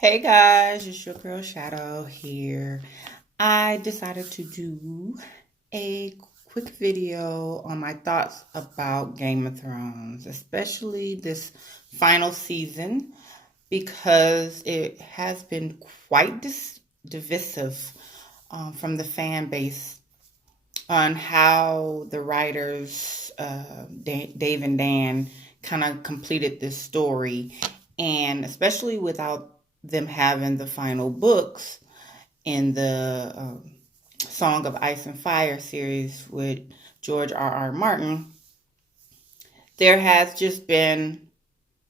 Hey guys, it's your girl Shadow here. I decided to do a quick video on my thoughts about Game of Thrones, especially this final season, because it has been quite divisive from the fan base on how the writers, Dave and Dan, kind of completed this story, and especially without them having the final books in the Song of Ice and Fire series with George R.R. Martin, there has just been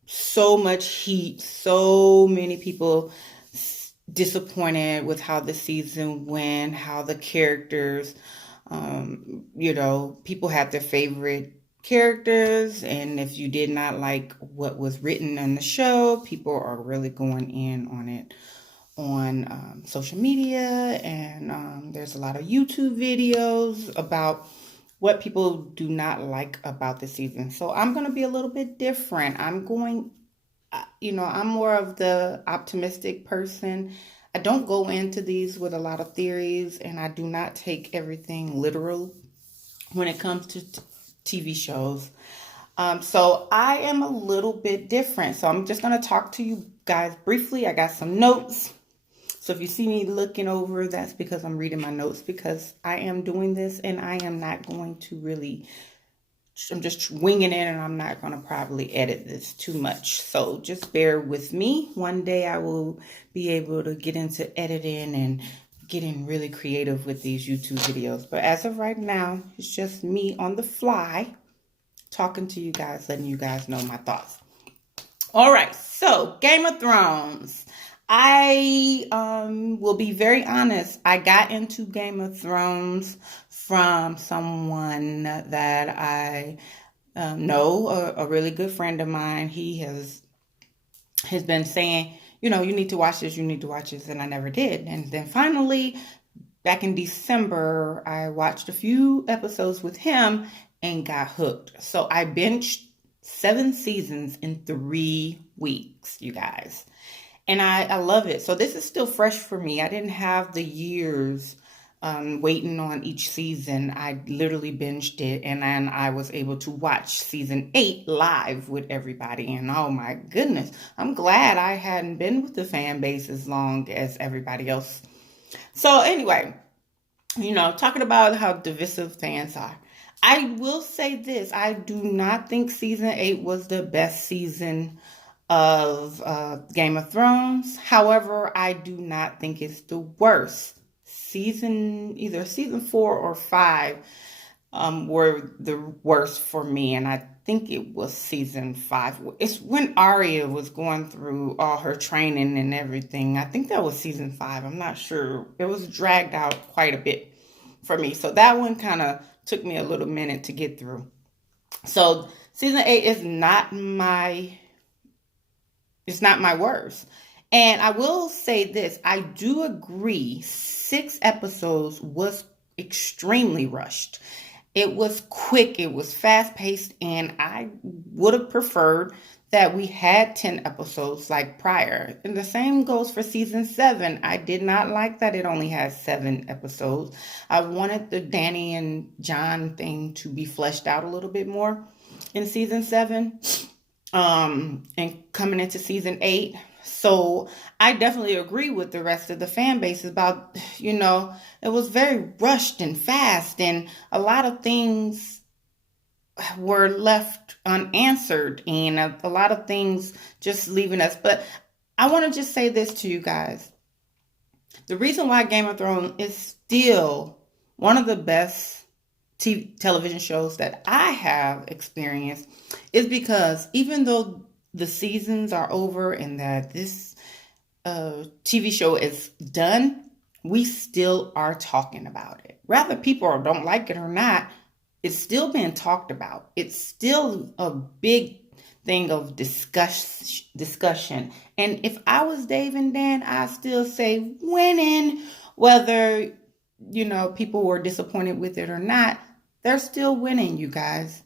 so much heat, so many people disappointed with how the season went, how the characters, people had their favorite characters, and if you did not like what was written in the show, people are really going in on it on social media, and there's a lot of YouTube videos about what people do not like about the season. So I'm going to be a little bit different. I'm more of the optimistic person. I don't go into these with a lot of theories, and I do not take everything literal when it comes to TV shows. So I am a little bit different. So I'm just going to talk to you guys briefly. I got some notes. So if you see me looking over, that's because I'm reading my notes, because I am doing this and I am not going to I'm just winging it, and I'm not going to probably edit this too much. So just bear with me. One day I will be able to get into editing and getting really creative with these YouTube videos. But as of right now, it's just me on the fly talking to you guys, letting you guys know my thoughts. All right, so Game of Thrones. I will be very honest. I got into Game of Thrones from someone that I know, a really good friend of mine. He has been saying, you need to watch this, and I never did. And then finally, back in December, I watched a few episodes with him and got hooked. So I binged 7 seasons in 3 weeks, you guys. And I love it. So this is still fresh for me. I didn't have the years waiting on each season. I literally binged it, and then I was able to watch season 8 live with everybody. And oh my goodness, I'm glad I hadn't been with the fan base as long as everybody else. So anyway, talking about how divisive fans are. I will say this. I do not think season 8 was the best season of Game of Thrones. However, I do not think it's the worst. Either season 4 or 5 were the worst for me, and I think it was season 5. It's when Arya was going through all her training and everything. I think that was season 5. I'm not sure. It was dragged out quite a bit for me. So that one kind of took me a little minute to get through. So season 8 is not my worst. And I will say this, I do agree 6 episodes was extremely rushed. It was quick, it was fast paced, and I would have preferred that we had 10 episodes like prior. And the same goes for season 7. I did not like that it only has 7 episodes. I wanted the Dany and Jon thing to be fleshed out a little bit more in season 7. And coming into season 8. So I definitely agree with the rest of the fan base about, it was very rushed and fast, and a lot of things were left unanswered, and a lot of things just leaving us. But I want to just say this to you guys. The reason why Game of Thrones is still one of the best television shows that I have experienced is because even though the seasons are over and that this TV show is done, we still are talking about it. Whether people don't like it or not, it's still being talked about. It's still a big thing of discussion. And if I was Dave and Dan, I still say winning, whether people were disappointed with it or not. They're still winning, you guys.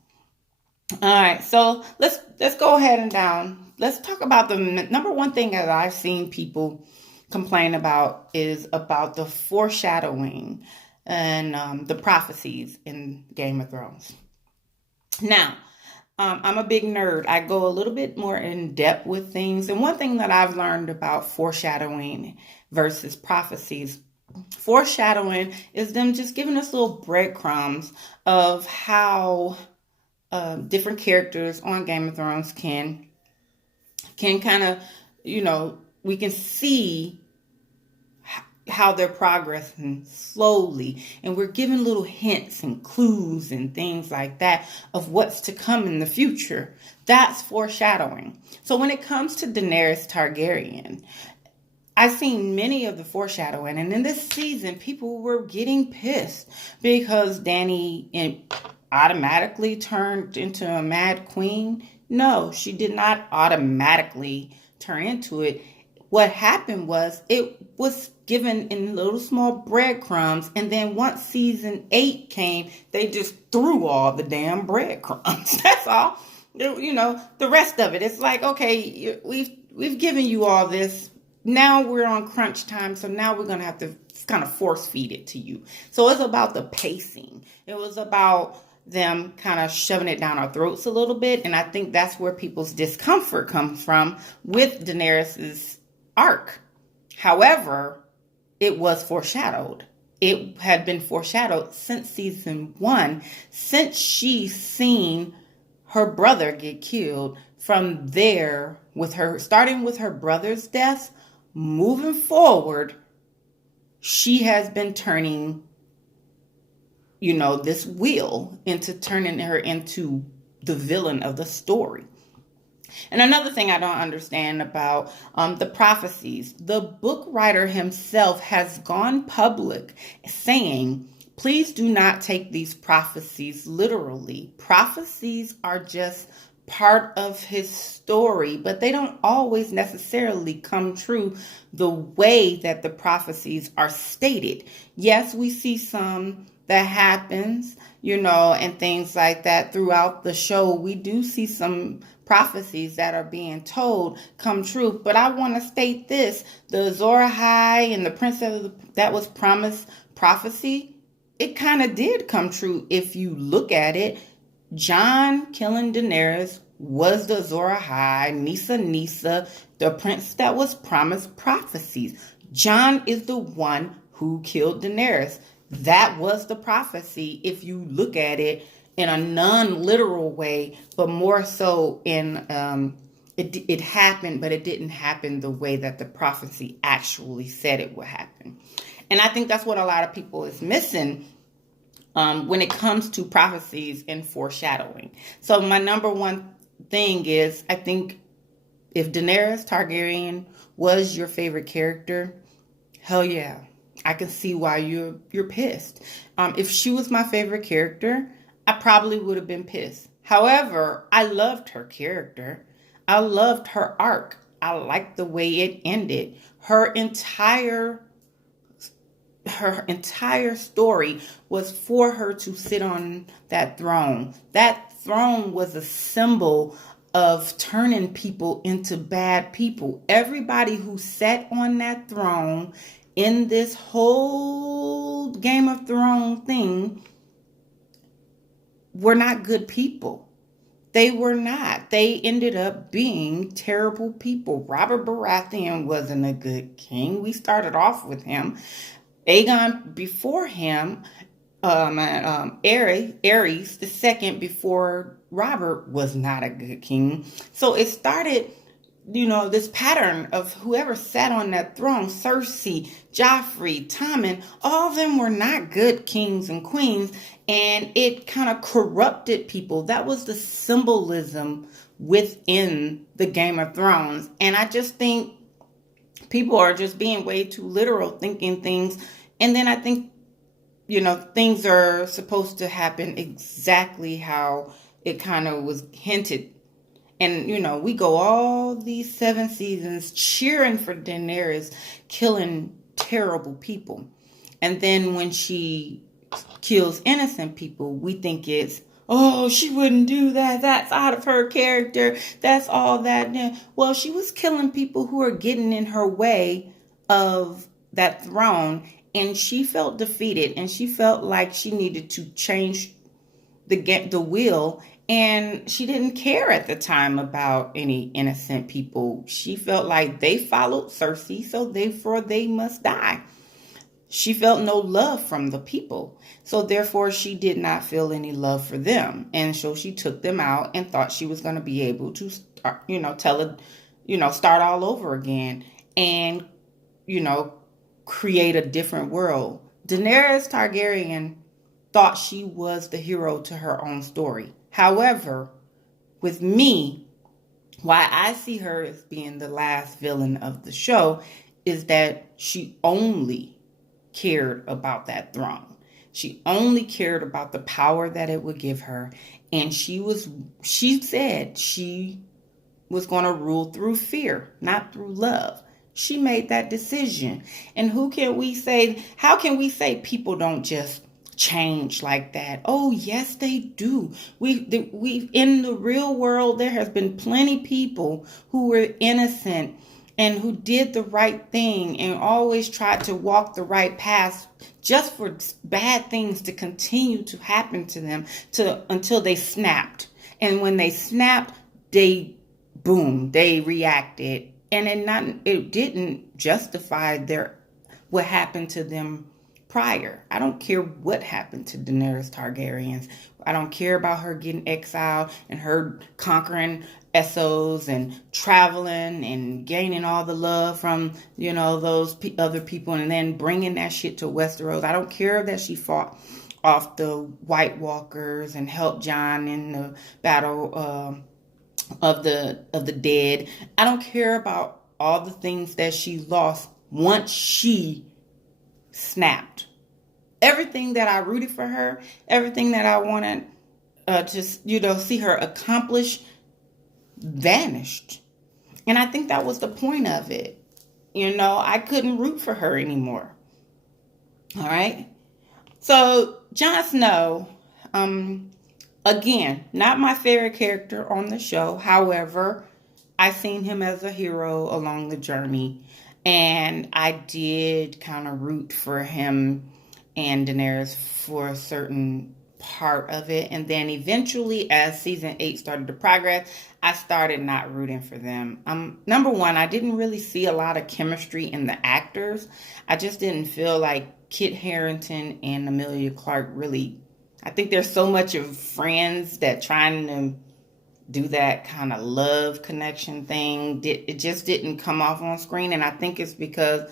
All right, so let's go ahead and down. Let's talk about the number one thing that I've seen people complain about is about the foreshadowing and the prophecies in Game of Thrones. Now, I'm a big nerd. I go a little bit more in depth with things, and one thing that I've learned about foreshadowing versus prophecies, foreshadowing is them just giving us little breadcrumbs of how different characters on Game of Thrones can kind of, we can see how they're progressing slowly, and we're given little hints and clues and things like that of what's to come in the future. That's foreshadowing. So when it comes to Daenerys Targaryen, I've seen many of the foreshadowing, and in this season, people were getting pissed because Dany automatically turned into a mad queen. No, she did not automatically turn into it. What happened was it was given in little small breadcrumbs, and then once season 8 came, they just threw all the damn breadcrumbs. That's all. The rest of it, it's like, okay, we've given you all this. Now we're on crunch time, so now we're going to have to kind of force feed it to you. So it's about the pacing. It was about them kind of shoving it down our throats a little bit, and I think that's where people's discomfort comes from with Daenerys's arc. However, it was foreshadowed. It had been foreshadowed since season 1, since she's seen her brother get killed. From there, with her starting with her brother's death, moving forward, she has been turning, this wheel into turning her into the villain of the story. And another thing I don't understand about the prophecies, the book writer himself has gone public saying, please do not take these prophecies literally. Prophecies are just part of his story, but they don't always necessarily come true the way that the prophecies are stated. Yes, we see some that happens, and things like that throughout the show. We do see some prophecies that are being told come true, but I want to state this: the Azor Ahai and the princess that was promised prophecy, it kind of did come true if you look at it. Jon killing Daenerys was the Azor Ahai, Nissa, the prince that was promised prophecies. Jon is the one who killed Daenerys. That was the prophecy if you look at it in a non-literal way, but more so in it happened, but it didn't happen the way that the prophecy actually said it would happen. And I think that's what a lot of people is missing when it comes to prophecies and foreshadowing. So my number one thing is, I think if Daenerys Targaryen was your favorite character, hell yeah, I can see why you're pissed. If she was my favorite character, I probably would have been pissed. However, I loved her character. I loved her arc. I liked the way it ended. Her entire story was for her to sit on that throne. That throne was a symbol of turning people into bad people. Everybody who sat on that throne in this whole Game of Thrones thing were not good people. They were not. They ended up being terrible people. Robert Baratheon wasn't a good king. We started off with him. Aegon before him, Aerys the second before Robert was not a good king. So it started, this pattern of whoever sat on that throne, Cersei, Joffrey, Tommen, all of them were not good kings and queens, and it kind of corrupted people. That was the symbolism within the Game of Thrones. And I just think people are just being way too literal, thinking things. And then I think, things are supposed to happen exactly how it kind of was hinted. And, we go all these 7 seasons cheering for Daenerys killing terrible people. And then when she kills innocent people, we think it's oh, she wouldn't do that. That's out of her character. That's all that. Well, she was killing people who are getting in her way of that throne. And she felt defeated. And she felt like she needed to change the wheel. And she didn't care at the time about any innocent people. She felt like they followed Cersei, so therefore they must die. She felt no love from the people. So therefore she did not feel any love for them. And so she took them out and thought she was going to be able to start, start all over again and, create a different world. Daenerys Targaryen thought she was the hero to her own story. However, with me, why I see her as being the last villain of the show is that she only cared about that throne. She only cared about the power that it would give her. And she said she was going to rule through fear, not through love. She made that decision. And how can we say people don't just change like that? Oh, yes, they do. We in the real world, there has been plenty people who were innocent and who did the right thing and always tried to walk the right path just for bad things to continue to happen to them until they snapped. And when they snapped, they reacted. And it didn't justify what happened to them prior. I don't care what happened to Daenerys Targaryens. I don't care about her getting exiled and her conquering Essos and traveling and gaining all the love from, those other people and then bringing that shit to Westeros. I don't care that she fought off the White Walkers and helped Jon in the battle of the dead. I don't care about all the things that she lost once she snapped. Everything that I rooted for her, everything that I wanted to see her accomplish, vanished. And I think that was the point of it. I couldn't root for her anymore. All right. So Jon Snow, again, not my favorite character on the show. However, I've seen him as a hero along the journey. And I did kind of root for him and Daenerys for a certain part of it. And then eventually, as season 8 started to progress, I started not rooting for them. Number one, I didn't really see a lot of chemistry in the actors. I just didn't feel like Kit Harington and Emilia Clarke really... I think there's so much of friends that trying to do that kind of love connection thing, it just didn't come off on screen. And I think it's because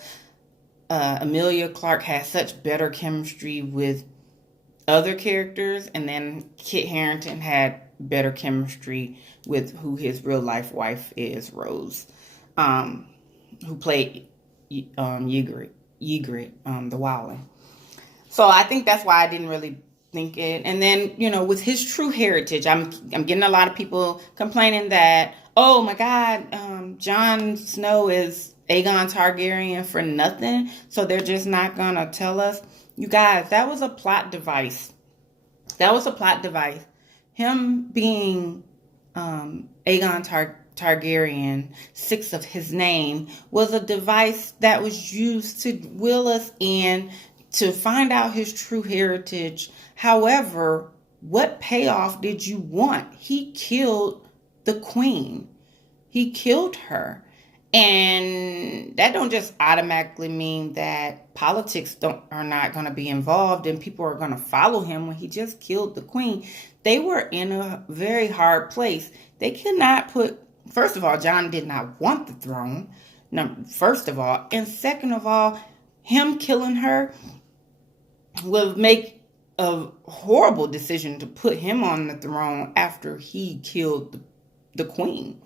Emilia Clarke has such better chemistry with other characters, and then Kit Harington had better chemistry with who his real life wife is, Rose, who played Ygritte, the Wildling. So I think that's why I didn't really think it. And then, with his true heritage, I'm getting a lot of people complaining that, oh my God, Jon Snow is Aegon Targaryen for nothing, so they're just not gonna tell us. You guys, that was a plot device. Him being Aegon Targaryen, 6 of his name, was a device that was used to will us in to find out his true heritage. However, what payoff did you want? He killed the queen. He killed her. And that don't just automatically mean that politics are not going to be involved and people are going to follow him when he just killed the queen. They were in a very hard place. They could not first of all, Jon did not want the throne. First of all. And second of all, him killing her would make a horrible decision to put him on the throne after he killed the queen.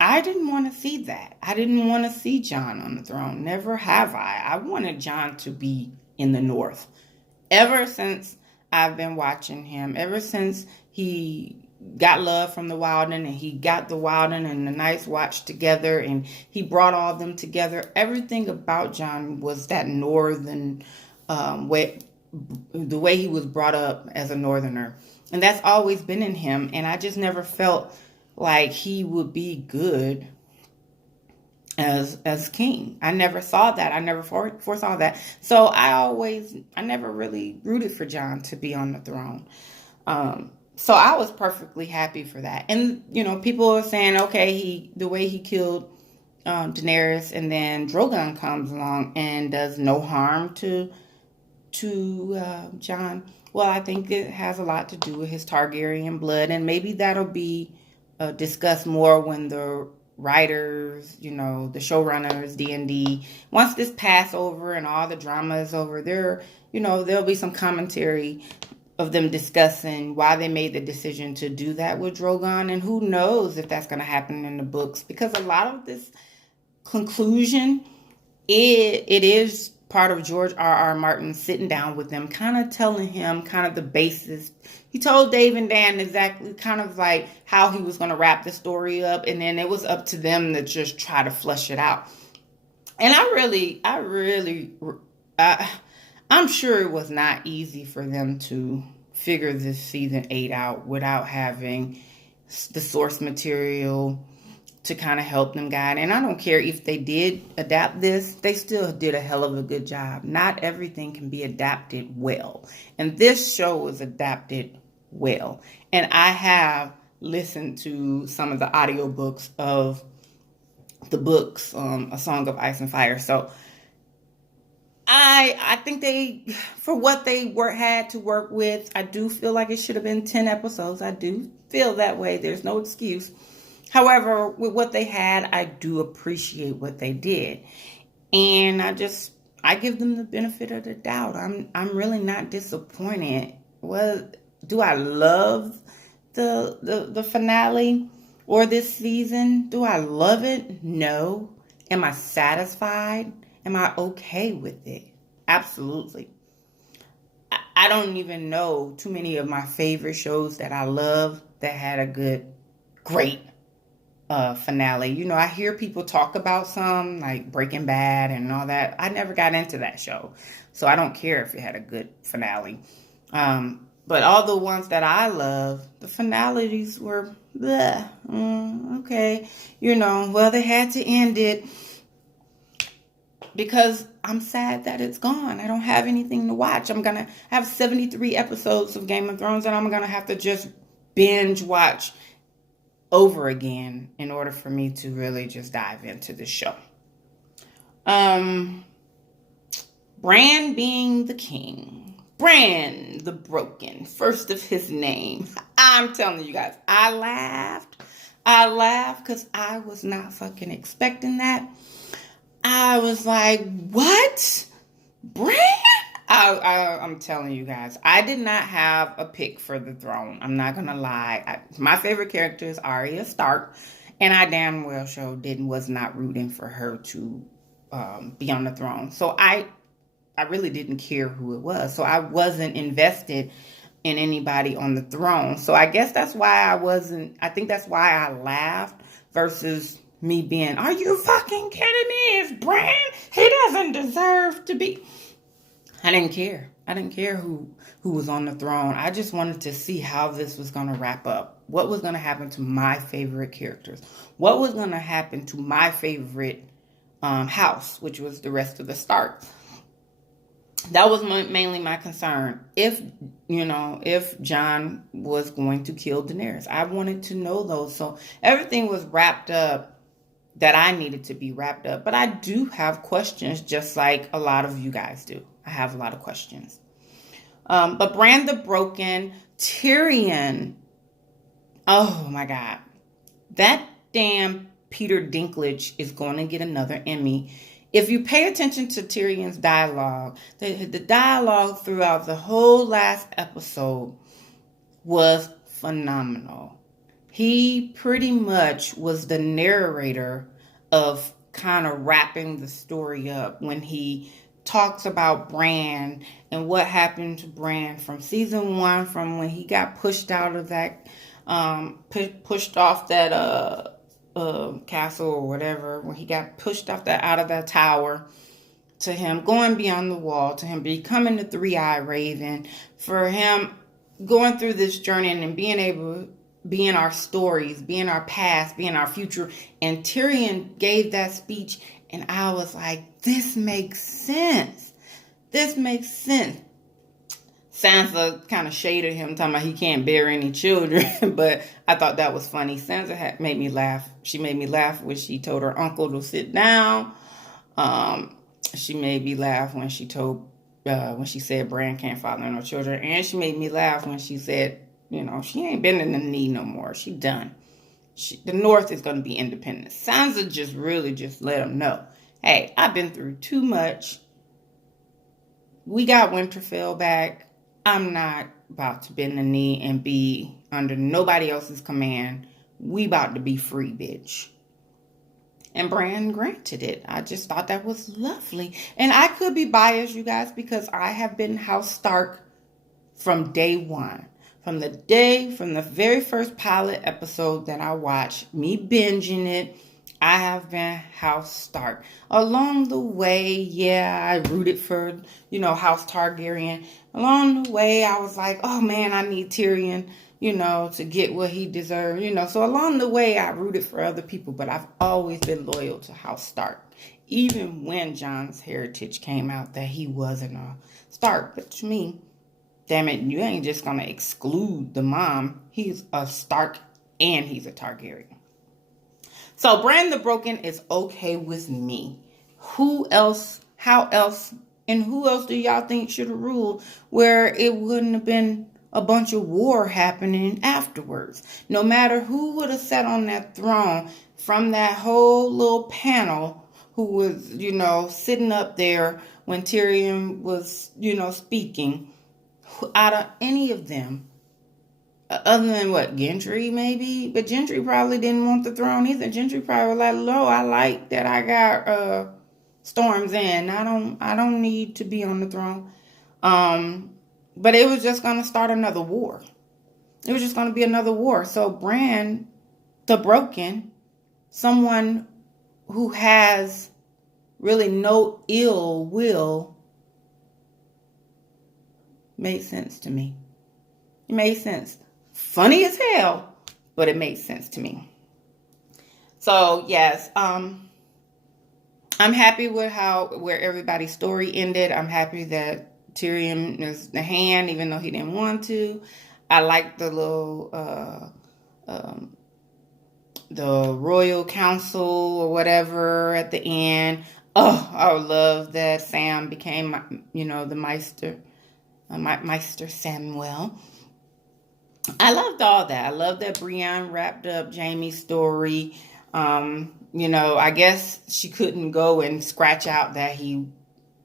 I didn't want to see that. I didn't want to see Jon on the throne. Never have I. I wanted Jon to be in the North. Ever since I've been watching him, ever since he got love from the Wilding and he got the Wilding and the Night's Watch together and he brought all of them together, everything about Jon was that northern way, the way he was brought up as a Northerner. And that's always been in him. And I just never felt like he would be good as king. I never saw that. I never foresaw that. So I never really rooted for Jon to be on the throne. So I was perfectly happy for that. And, people are saying, okay, the way he killed Daenerys, and then Drogon comes along and does no harm to Jon. Well, I think it has a lot to do with his Targaryen blood, and maybe that'll be discussed more when the writers, the showrunners, D&D, once this Passover and all the drama is over, there'll be some commentary of them discussing why they made the decision to do that with Drogon, and who knows if that's going to happen in the books, because a lot of this conclusion, it is part of George R.R. Martin sitting down with them, kind of telling him kind of the basis. He told Dave and Dan exactly kind of like how he was going to wrap the story up, and then it was up to them to just try to flesh it out. And I'm sure it was not easy for them to figure this season 8 out without having the source material to kind of help them guide. And I don't care if they did adapt this, they still did a hell of a good job. Not everything can be adapted well. And this show was adapted well. And I have listened to some of the audiobooks of the books, A Song of Ice and Fire. So I think they, for what they had to work with, I do feel like it should have been 10 episodes. I do feel that way. There's no excuse. However, with what they had, I do appreciate what they did. And I give them the benefit of the doubt. I'm really not disappointed. Well, do I love the finale or this season? Do I love it? No. Am I satisfied? Am I okay with it? Absolutely. I don't even know too many of my favorite shows that I love that had a great finale. I hear people talk about some like Breaking Bad and all that. I never got into that show, so I don't care if it had a good finale. But all the ones that I love, the finales were bleh. Okay, well, they had to end it because I'm sad that it's gone. I don't have anything to watch. I'm gonna have 73 episodes of Game of Thrones, and I'm gonna have to just binge watch over again in order for me to really just dive into the show. Bran being the king. Bran the Broken, first of his name. I'm telling you guys, I laughed because I was not fucking expecting that. I was like, what? Bran? I'm telling you guys, I did not have a pick for the throne. I'm not gonna lie. My favorite character is Arya Stark, and I damn well was not rooting for her to be on the throne. So I really didn't care who it was. So I wasn't invested in anybody on the throne. So I guess that's why I think that's why I laughed versus me being, are you fucking kidding me? It's Bran? He doesn't deserve to be. I didn't care. I didn't care who was on the throne. I just wanted to see how this was going to wrap up. What was going to happen to my favorite characters? What was going to happen to my favorite house, which was the rest of the Starks? That was mainly my concern. If Jon was going to kill Daenerys, I wanted to know those. So everything was wrapped up that I needed to be wrapped up. But I do have questions, just like a lot of you guys do. I have a lot of questions. But Bran the Broken, Tyrion. Oh my God. That damn Peter Dinklage is going to get another Emmy. If you pay attention to Tyrion's dialogue, the dialogue throughout the whole last episode was phenomenal. He pretty much was the narrator of kind of wrapping the story up when he talks about Bran and what happened to Bran from season 1, from when he got pushed out of that, pushed off that castle or whatever, when he got pushed out of that tower, to him going beyond the wall, to him becoming the three-eyed raven, for him going through this journey and being able to be in our stories, be in our past, be in our future. And Tyrion gave that speech, and I was like, this makes sense. This makes sense. Sansa kind of shaded him, talking about he can't bear any children, but I thought that was funny. Sansa made me laugh. She made me laugh when she told her uncle to sit down. She made me laugh when she said Bran can't father no children, and she made me laugh when she said, she ain't bending the knee no more. She done. The North is going to be independent. Sansa just really just let them know, hey, I've been through too much. We got Winterfell back. I'm not about to bend the knee and be under nobody else's command. We about to be free, bitch. And Bran granted it. I just thought that was lovely. And I could be biased, you guys, because I have been House Stark from day one. From the very first pilot episode that I watched, me binging it, I have been House Stark. Along the way, yeah, I rooted for, House Targaryen. Along the way, I was like, oh man, I need Tyrion, to get what he deserved, So along the way, I rooted for other people, but I've always been loyal to House Stark. Even when Jon's heritage came out that he wasn't a Stark. But to me, damn it, you ain't just going to exclude the mom. He's a Stark and he's a Targaryen. So Bran the Broken is okay with me. Who else, how else, and who else do y'all think should have ruled where it wouldn't have been a bunch of war happening afterwards? No matter who would have sat on that throne from that whole little panel who was, sitting up there when Tyrion was, speaking, out of any of them, other than Gendry maybe, but Gendry probably didn't want the throne either. Gendry probably was like, "Lo, I like that I got Storm's End. I don't need to be on the throne." But it was just gonna start another war. It was just gonna be another war. So Bran, the Broken, someone who has really no ill will, made sense to me. It made sense. Funny as hell, but it made sense to me. So yes, I'm happy with where everybody's story ended. I'm happy that Tyrion is the hand, even though he didn't want to. I like the little the royal council or whatever at the end. Oh, I love that Sam became, the Meister Samuel. I loved all that. I love that Brienne wrapped up Jaime's story. I guess she couldn't go and scratch out that he,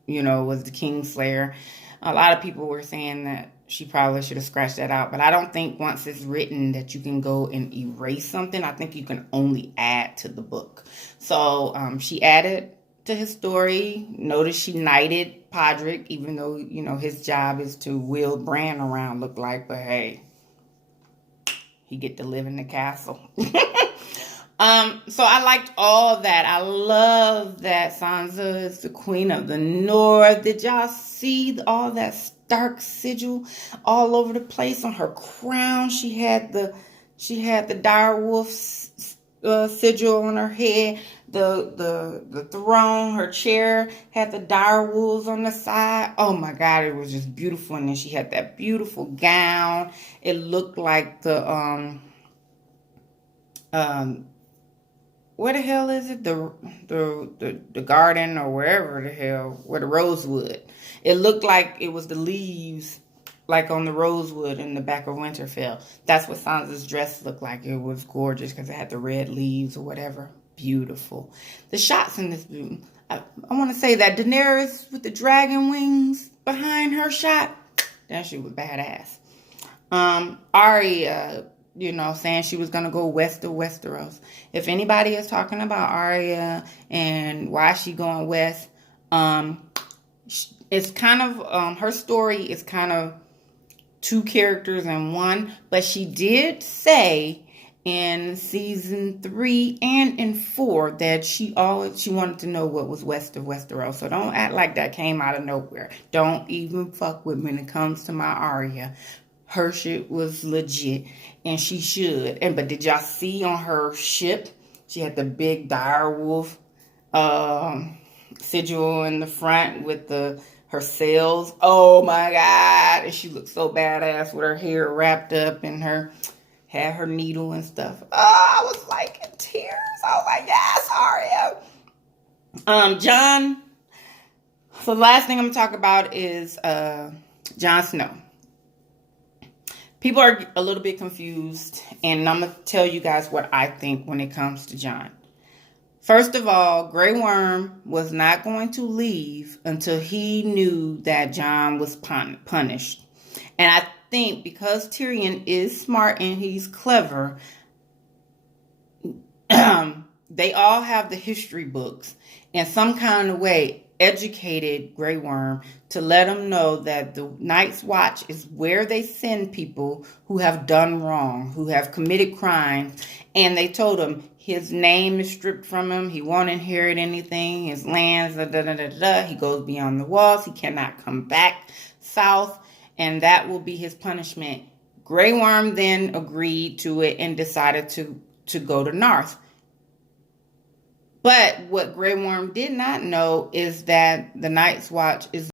was the Kingslayer. A lot of people were saying that she probably should have scratched that out. But I don't think once it's written that you can go and erase something. I think you can only add to the book. So she added to his story. Notice she knighted Podrick, even though, his job is to wheel Bran around, look like. But hey, he get to live in the castle. So I liked all that. I love that Sansa is the Queen of the North. Did y'all see all that Stark sigil all over the place on her crown? She had the direwolf sigil on her head. The throne, her chair had the direwolves on the side. Oh my God, it was just beautiful. And then she had that beautiful gown. It looked like the where the hell is it? The garden or wherever the hell, where the rosewood. It looked like it was the leaves, like on the rosewood in the back of Winterfell. That's what Sansa's dress looked like. It was gorgeous because it had the red leaves or whatever. Beautiful. The shots in this, I want to say that Daenerys with the dragon wings behind her shot, that shit was badass. Arya, saying she was going to go west of Westeros. If anybody is talking about Arya and why she going west, it's kind of, her story is kind of two characters in one, but she did say in season 3 and in 4 that she wanted to know what was west of Westeros. So don't act like that came out of nowhere. Don't even fuck with me when it comes to my Arya. Her shit was legit, and she should. But did y'all see on her ship? She had the big direwolf sigil in the front with her sails. Oh my god! And she looked so badass with her hair wrapped up and had her needle and stuff. Oh, I was like in tears. I was like, yes, Arya. Jon. So the last thing I'm gonna talk about is Jon Snow. People are a little bit confused, and I'm gonna tell you guys what I think when it comes to Jon. First of all, Grey Worm was not going to leave until he knew that Jon was punished. And I think because Tyrion is smart and he's clever, they all have the history books in some kind of way educated Grey Worm to let him know that the Night's Watch is where they send people who have done wrong, who have committed crimes. And they told him his name is stripped from him. He won't inherit anything. His lands, He goes beyond the walls. He cannot come back south. And that will be his punishment. Grey Worm then agreed to it and decided to go to north. But what Grey Worm did not know is that the Night's Watch is